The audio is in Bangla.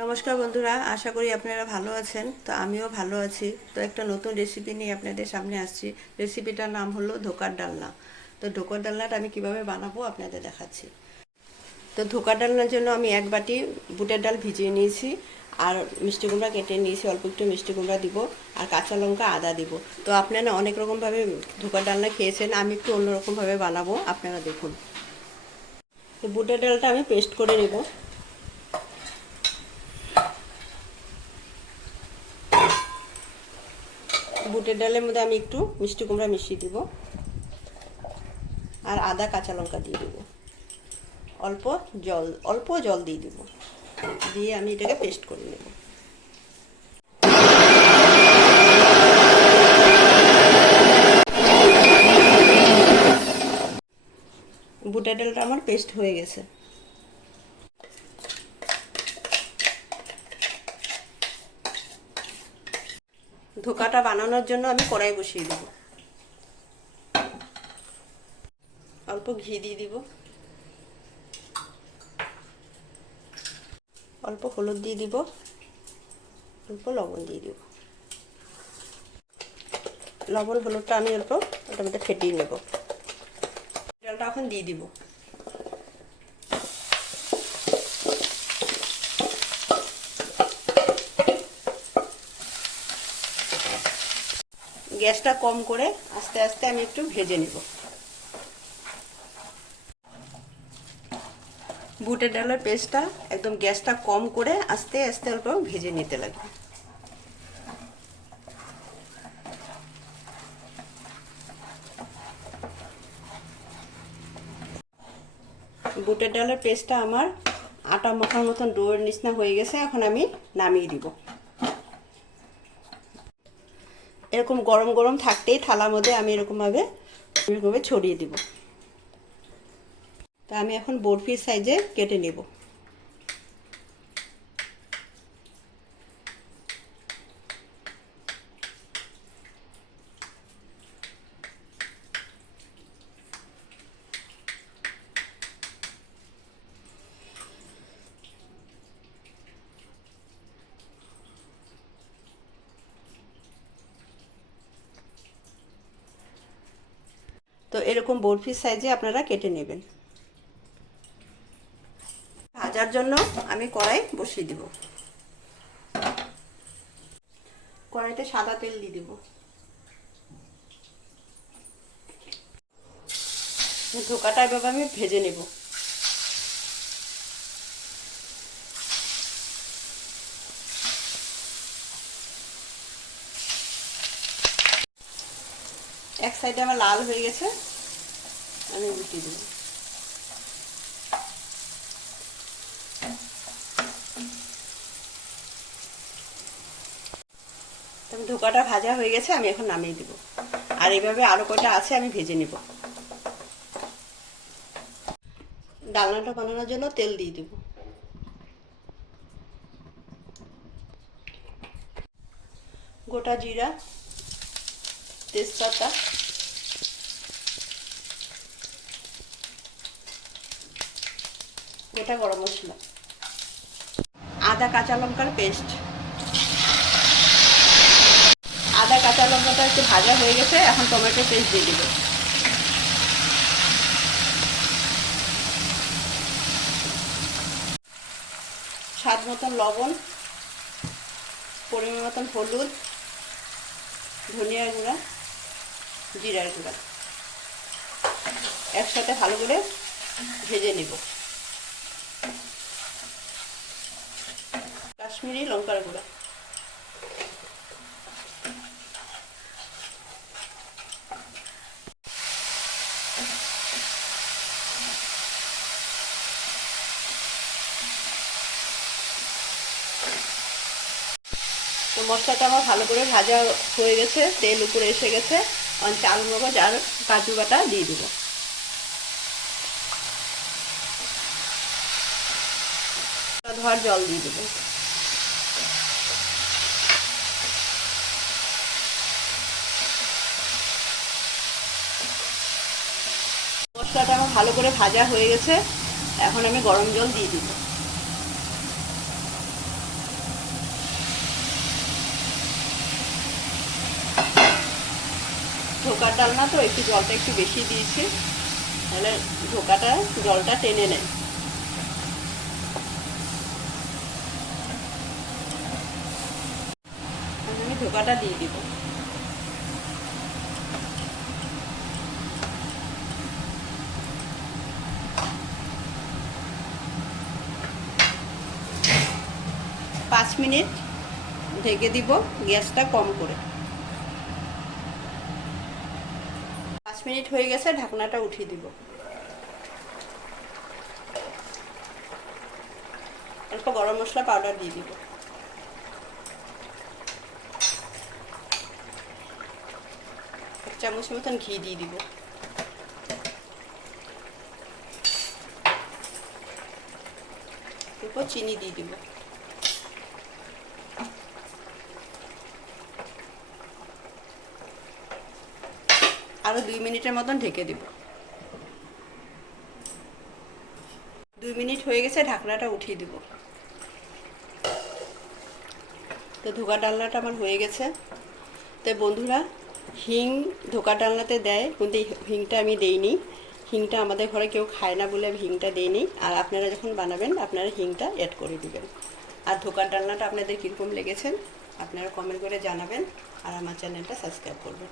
নমস্কার বন্ধুরা, আশা করি আপনারা ভালো আছেন। তো আমিও ভালো আছি। তো একটা নতুন রেসিপি নিয়ে আপনাদের সামনে আসছি। রেসিপিটার নাম হলো ধোকার ডালনা। তো ধোকার ডালনাটা আমি কিভাবে বানাবো আপনাদের দেখাচ্ছি। তো ধোকার ডালনার জন্য আমি এক বাটি বুটের ডাল ভিজিয়ে নিয়েছি, আর মিষ্টি কুমড়া কেটে নিয়েছি, অল্প একটু মিষ্টি কুমড়া দিব, আর কাঁচা লঙ্কা আদা দিব। তো আপনারা অনেক রকমভাবে ধোকার ডালনা খেয়েছেন, আমি একটু অন্যরকমভাবে বানাবো, আপনারা দেখুন। তো বুটের ডালটা আমি পেস্ট করে নেব। বুটের ডালের মধ্যে আমি একটু মিষ্টি কুমড়া মিশিয়ে দিব, আর আদা কাঁচা লঙ্কা দিয়ে দেবো, অল্প জল দিয়ে দেব, দিয়ে আমি এটাকে পেস্ট করে নেব। বুটের ডালটা আমার পেস্ট হয়ে গেছে। ধোকাটা বানানোর জন্য আমি কড়াই বসিয়ে দেব, অল্প ঘি দিয়ে দিব, অল্প হলুদ দিয়ে দিব, অল্প লবণ দিয়ে দিব। লবণ হলুদটা আমি অল্প ওটার মধ্যে ফেটিয়ে নেব। ডালটা এখন দিয়ে দিব। গ্যাসটা কম করে আস্তে আস্তে আমি একটু ভেজে নেব। বুটের ডালের পেস্টটা একদম গ্যাসটা কম করে আস্তে আস্তে অল্প ভেজে নিতে লাগবে। বুটের ডালের পেস্টটা আমার আটা মাখার মতন ডোয়ের নিচনা হয়ে গেছে। এখন আমি নামিয়ে দিব। এরকম গরম গরম থাকতেই থালার মধ্যে আমি এরকমভাবে ছড়িয়ে দিব। তা আমি এখন বরফির সাইজে কেটে নেব। তো এরকম বরফির সাইজে আপনারা কেটে নেবেন। ভাজার জন্য আমি কড়াই বসিয়ে দিব। কড়াইতে সাদা তেল দিয়ে দিব। ধোকাটা এভাবে আমি ভেজে নেব। এক সাইডে আমার লাল হয়ে গেছে, আমি উল্টিয়ে দেব। ধোকাটা ভাজা হয়ে গেছে, আমি এখন নামিয়ে দিব। আর এইভাবে আরো কয়টা আছে আমি ভেজে নিব। ডালনাটা বানানোর জন্য তেল দিয়ে দিব। গোটা জিরা, তেজপাতা, গোটা গরম মশলা, আদা কাঁচা লঙ্কার পেস্ট। আদা কাঁচা লঙ্কাটা একটু ভাজা হয়ে গেছে, এখন টমেটো পেস্ট দিয়ে দিব। স্বাদ মতন লবণ, পরিমাণ মতন হলুদ, ধনিয়ার গুঁড়া, জিরার গুঁড়া একসাথে ভালো করে ভেজে নিব। কাশ্মীরি লঙ্কার গুঁড়া, তো মশলাটা আমার ভালো করে ভাজা হয়ে গেছে, তেল উপরে এসে গেছে। চাল মগজ আর কাজু বাটা দিয়ে দিব। ধোয়ার জল দিয়ে দেব। মশলাটা আমার ভালো করে ভাজা হয়ে গেছে, এখন আমি গরম জল দিয়ে দিব। ধোকার ডালনা তো একটু জলটা একটু বেশি দিয়েছি, তাহলে ধোকাটা জলটা টেনে নেয়। আমি ধোকাটা দিয়ে দিব। পাঁচ মিনিট ঢেকে দিব, গ্যাসটা কম করে। 5 মিনিট হয়ে গেছে, ঢাকনাটা উঠিয়ে দিব। অল্প গরম মশলা পাউডার দিয়ে দিব। 1 চামচ মতন ঘি দিয়ে দিব। এরপর চিনি দিয়ে দিব। আরও 2 মিনিটের মতন ঢেকে দিব। 2 মিনিট হয়ে গেছে, ঢাকনাটা উঠিয়ে দিব। তো ধোকার ডালনাটা আমার হয়ে গেছে। তো বন্ধুরা, হিং ধোকার ডালনাতে দেয়, কিন্তু এই হিংটা আমি দেইনি। হিংটা আমাদের ঘরে কেউ খায় না বলে আমি হিংটা দিইনি। আর আপনারা যখন বানাবেন আপনারা হিংটা অ্যাড করে দিবেন। আর ধোকার ডালনাটা আপনাদের কীরকম লেগেছেন আপনারা কমেন্ট করে জানাবেন, আর আমার চ্যানেলটা সাবস্ক্রাইব করবেন।